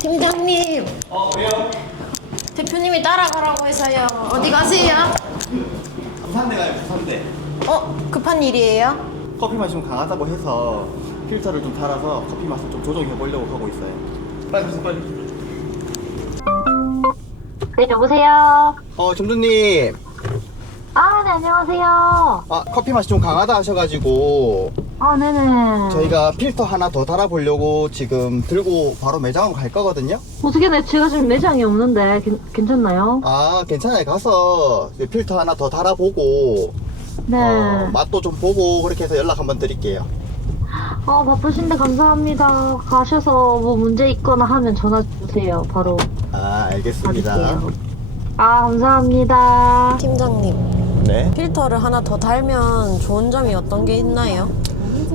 팀장님. 어 왜요? 대표님이 따라가라고 해서요. 어디 가세요? 부산대 가요 부산대 어, 급한 일이에요? 커피 맛이 좀 강하다고 해서 필터를 좀 달아서 커피 맛을 좀 조정해 보려고 하고 있어요 빨리 가세요 빨리 네, 여보세요? 어 점주님 안녕하세요. 아 커피 맛이 좀 강하다 하셔가지고 아, 네네. 저희가 필터 하나 더 달아보려고 지금 들고 바로 매장으로 갈 거거든요 어떻게, 네, 제가 지금 매장이 없는데, 괜, 괜찮나요? 아 괜찮아요 가서 이제 필터 하나 더 달아보고 네. 어, 맛도 좀 보고 그렇게 해서 연락 한번 드릴게요 아, 바쁘신데 감사합니다. 가셔서 뭐 문제 있거나 하면 전화 주세요. 바로 아 알겠습니다 받을게요. 아, 감사합니다. 팀장님, 네 필터를 하나 더 달면 좋은 점이 어떤 게 있나요?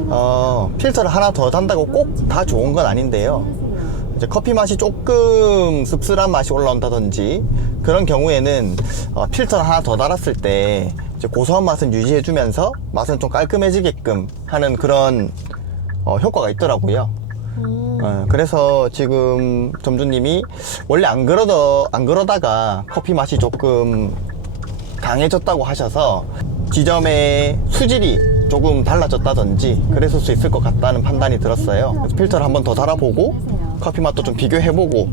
어, 필터를 하나 더 단다고 꼭 다 좋은 건 아닌데요. 이제 커피 맛이 조금 씁쓸한 맛이 올라온다든지 그런 경우에는 어, 필터를 하나 더 달았을 때 이제 고소한 맛은 유지해주면서 맛은 좀 깔끔해지게끔 하는 그런 어, 효과가 있더라고요. 음, 어, 그래서 지금 점주님이 원래 안 그러다 안 그러다가 커피 맛이 조금 강해졌다고 하셔서 지점의 수질이 조금 달라졌다든지 그랬을 수 있을 것 같다는 판단이 들었어요. 그래서 필터를 한 번 더 달아보고 커피 맛도 좀 비교해보고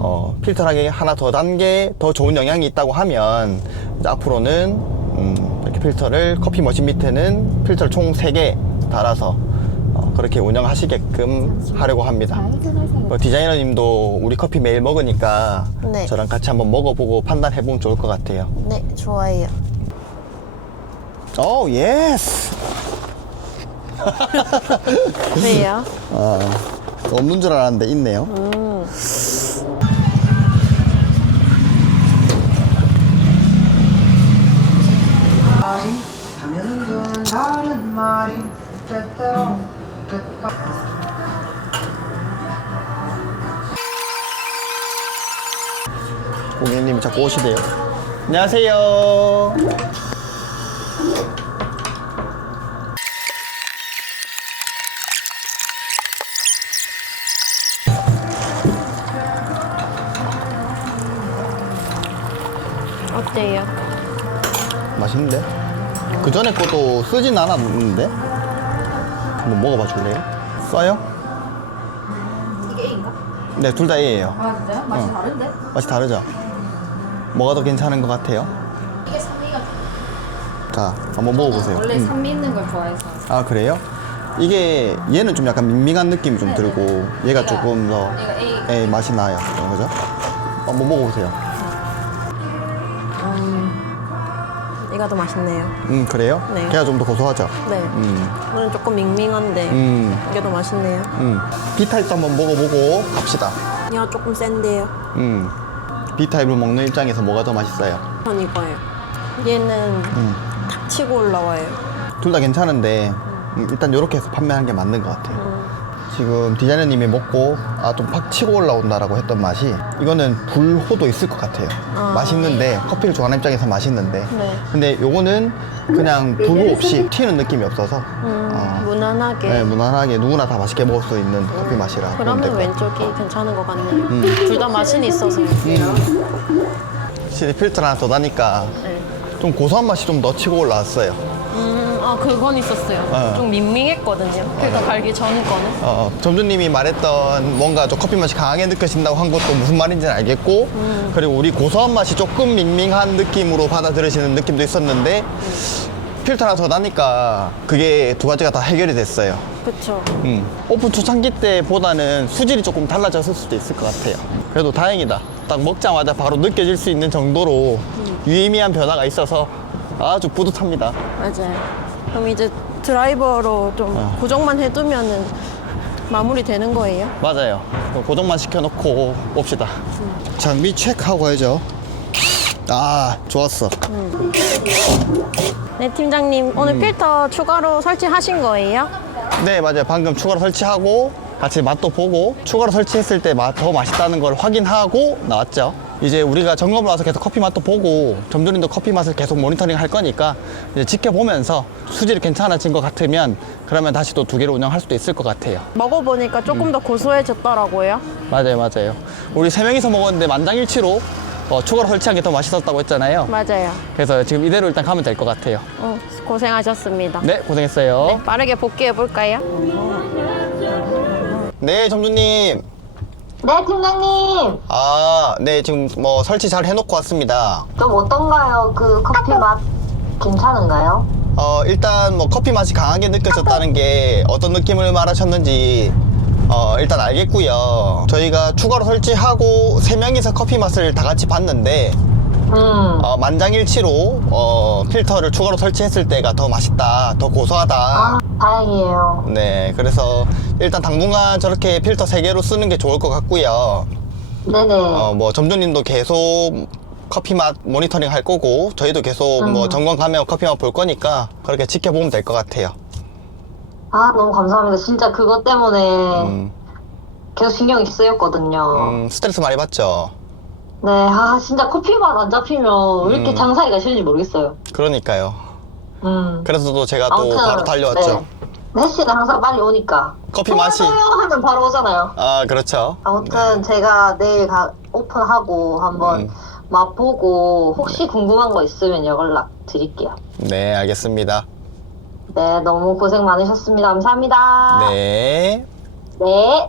어, 필터하게 하나 더단게더 좋은 영향이 있다고 하면 앞으로는 음, 이렇게 필터를 커피 머신 밑에는 필터를 총 3개 달아서 어, 그렇게 운영하시게끔 하려고 합니다. 뭐 디자이너님도 우리 커피 매일 먹으니까 네. 저랑 같이 한번 먹어보고 판단해 보면 좋을 것 같아요. 네, 좋아요. 오, 예스! 왜요? 아, 없는 줄 알았는데 있네요. 음, 고객님이 자꾸 오시대요. 안녕하세요. 어때요? 맛있는데? 그 전에 것도 쓰진 않았는데? 한번 먹어봐 줄래요? 써요? 이게 A인가? 네, 둘 다 A예요. 아, 진짜요? 맛이 어. 다른데? 맛이 다르죠? 뭐가 더 괜찮은 것 같아요? 이게 산미가 자, 한번 먹어보세요. 원래 음. 산미 있는 걸 좋아해서. 아 그래요? 이게 얘는 좀 약간 밍밍한 느낌이 좀 들고 얘가 조금 더 얘가 A. 예, 맛이 나요. 어, 그죠? 한번 먹어보세요. 이가 더 맛있네요. 음 그래요? 네. 걔가 좀 더 고소하죠? 네. 음, 오늘 조금 밍밍한데 음, 이게 더 맛있네요. 음. B타입도 한번 먹어보고 갑시다. 이가 조금 센데요. 음. B타입을 먹는 입장에서 뭐가 더 맛있어요? 전 이거예요. 얘는 음. 탁 치고 올라와요. 둘 다 괜찮은데 음, 일단 이렇게 해서 판매하는 게 맞는 것 같아요. 음, 지금 디자이너님이 먹고 아 좀 팍 치고 올라온다라고 했던 맛이 이거는 불호도 있을 것 같아요. 아. 맛있는데 커피를 좋아하는 입장에서 맛있는데 네. 근데 요거는 그냥 불호 없이 튀는 느낌이 없어서 음, 어, 무난하게. 네, 무난하게 누구나 다 맛있게 먹을 수 있는 커피 맛이라 보면 그러면 같아요. 왼쪽이 괜찮은 것 같네요. 음. 둘다 맛은 있어서. 확실히 필터 하나 더 다니까 네. 좀 고소한 맛이 좀 더 치고 올라왔어요. 음, 아 그건 있었어요. 어. 좀 밍밍했거든요. 그러니까 갈기 전 거는. 어, 점주님이 말했던 뭔가 좀 커피 맛이 강하게 느껴진다고 한 것도 무슨 말인지는 알겠고 그리고 우리 고소한 맛이 조금 밍밍한 느낌으로 받아들이시는 느낌도 있었는데 필터 하나 더 나니까 그게 두 가지가 다 해결이 됐어요. 그쵸. 음. 오픈 초창기 때보다는 수질이 조금 달라졌을 수도 있을 것 같아요. 그래도 다행이다. 딱 먹자마자 바로 느껴질 수 있는 정도로 유의미한 변화가 있어서 아주 뿌듯합니다. 맞아요. 그럼 이제 드라이버로 좀 어. 고정만 해두면은 마무리 되는 거예요? 맞아요. 그럼 고정만 시켜놓고 봅시다. 장비 체크하고 가야죠. 아, 좋았어. 네, 팀장님. 오늘 음. 필터 추가로 설치하신 거예요? 네, 맞아요. 방금 추가로 설치하고 같이 맛도 보고 추가로 설치했을 때 맛 더 맛있다는 걸 확인하고 나왔죠. 이제 우리가 점검을 와서 계속 커피 맛도 보고 점주님도 커피 맛을 계속 모니터링 할 거니까 이제 지켜보면서 수질이 괜찮아진 것 같으면 그러면 다시 또 두 개를 운영할 수도 있을 것 같아요. 먹어보니까 조금 더 고소해졌더라고요. 맞아요, 맞아요. 우리 세 명이서 먹었는데 만장일치로 어, 추가로 설치한 게 더 맛있었다고 했잖아요. 맞아요. 그래서 지금 이대로 일단 가면 될 것 같아요. 어, 고생하셨습니다. 네, 고생했어요. 네, 빠르게 복귀해 볼까요? 네, 점주님. 네, 팀장님. 아, 네, 지금 뭐 설치 잘 해놓고 왔습니다. 좀 어떤가요? 그 커피 맛 괜찮은가요? 어, 일단 뭐 커피 맛이 강하게 느껴졌다는 게 어떤 느낌을 말하셨는지 어, 일단 알겠고요. 저희가 추가로 설치하고 세 명이서 커피 맛을 다 같이 봤는데 음. 어, 만장일치로 어, 필터를 추가로 설치했을 때가 더 맛있다, 더 고소하다. 아, 다행이에요. 네, 그래서 일단 당분간 저렇게 필터 세 개로 쓰는 게 좋을 것 같고요. 네네. 어, 뭐 점주님도 계속 커피 맛 모니터링 할 거고 저희도 계속 뭐 음. 점검 가면 커피 맛 볼 거니까 그렇게 지켜보면 될 것 같아요. 아, 너무 감사합니다. 진짜 그것 때문에 음, 계속 신경이 쓰였거든요. 음, 스트레스 많이 받죠. 네, 아, 진짜 커피 맛 안 잡히면 왜 이렇게 음. 장사하기가 싫은지 모르겠어요. 그러니까요. 음. 그래서 또 제가 또 바로 달려왔죠. 네. 혜씨는 항상 빨리 오니까. 커피 맛이- 도와줘요 하면 바로 오잖아요. 아, 그렇죠. 아무튼 제가 내일 가, 오픈하고 한번 음. 맛보고 혹시 궁금한 거 있으면 연락 드릴게요. 네, 알겠습니다. 네, 너무 고생 많으셨습니다. 감사합니다. 네. 네.